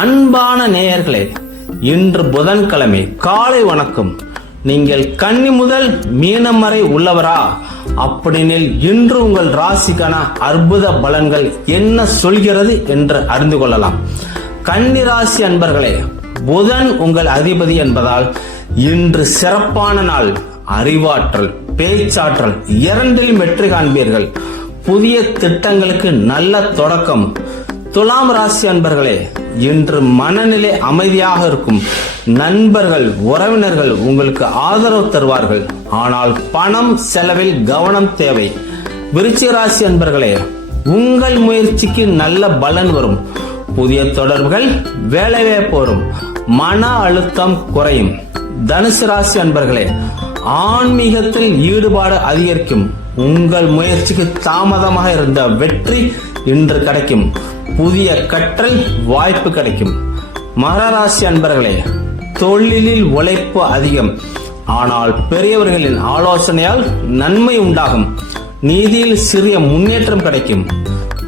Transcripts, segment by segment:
அன்பான நேயர்களே இன்று புதன்கிழமை காலை வணக்கம். நீங்கள் கன்னி முதல் மீனம் வரை உள்ளவரா? அப்படினில் இன்று உங்கள் ராசிக்கான அற்புத பலன்கள் என்ன சொல்கிறது என்று அறிந்து கொள்ளலாம். கன்னி ராசி அன்பர்களே புதன் உங்கள் அதிபதி என்பதால் இன்று சிறப்பான நாள். அறிவாற்றல் பேச்சாற்றல் இரண்டிலும் வெற்றி காண்பீர்கள். புதிய திட்டங்களுக்கு நல்ல தொடக்கம். துலாம் ராசி அன்பர்களே இன்று மனநிலை அமைதியாக இருக்கும். நண்பர்கள் உறவினர்கள் உங்களுக்கு ஆதரவு தருவார்கள். ஆனால் பணம் செலவில் கவனம் தேவை. விருச்சிக ராசி அன்பர்களே உங்கள் முயற்சிக்கு நல்ல பலன் வரும். புதிய தொடர்புகள் வேலைவாய்ப்பு வரும் மன அழுத்தம் குறையும். தனுசு ராசி அன்பர்களே ஆன்மீகத்தில் ஈடுபாடு அதிகரிக்கும். உங்கள் முயற்சிக்கு தாமதமாக இருந்த வெற்றி இன்று கிடைக்கும். புதிய கற்றல் வாய்ப்பு கிடைக்கும். மகராசி அன்பர்களே தொழிலில் உழைப்பு அதிகம். ஆனால் பெரியவர்களின் ஆலோசனையால் நன்மை உண்டாகும். நீதியில் சிறிய முன்னேற்றம் கிடைக்கும்.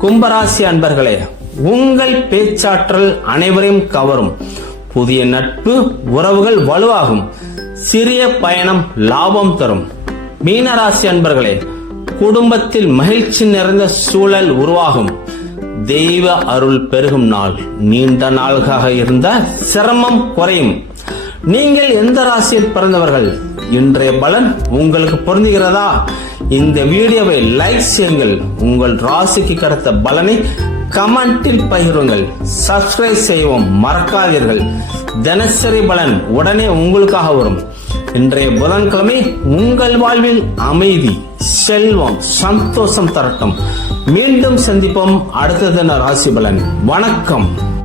கும்பராசி அன்பர்களே உங்கள் பேச்சாற்றல் அனைவரையும் கவரும். புதிய நட்பு உறவுகள் வலுவாகும். சிறிய பயணம் லாபம் தரும். மீனராசி அன்பர்களே குடும்பத்தில் மகிழ்ச்சி நிறைந்த சூழல் உருவாகும். தெய்வ அருள் பெருகும் நாள். நீண்ட நாளுக்காக இருந்த சிரமம் குறையும். நீங்கள் எந்த ராசியில் பிறந்தவர்கள்? இன்றைய பலன் உங்களுக்கு பொருந்துகிறதா? இந்த வீடியோவை லைக் செய்யுங்கள். உங்கள் ராசிக்கு கிடைத்த பலனை கமெண்டில் பகிருங்கள். சப்ஸ்கிரைப் செய்வோம் மறக்காதீர்கள். தினசரி பலன் உடனே உங்களுக்காக வரும். இன்றைய புதன்கிழமை உங்கள் வாழ்வில் அமைதி செல்வம் சந்தோஷம் தரட்டும். மீண்டும் சந்திப்போம். அடுத்த தின ராசி பலன். வணக்கம்.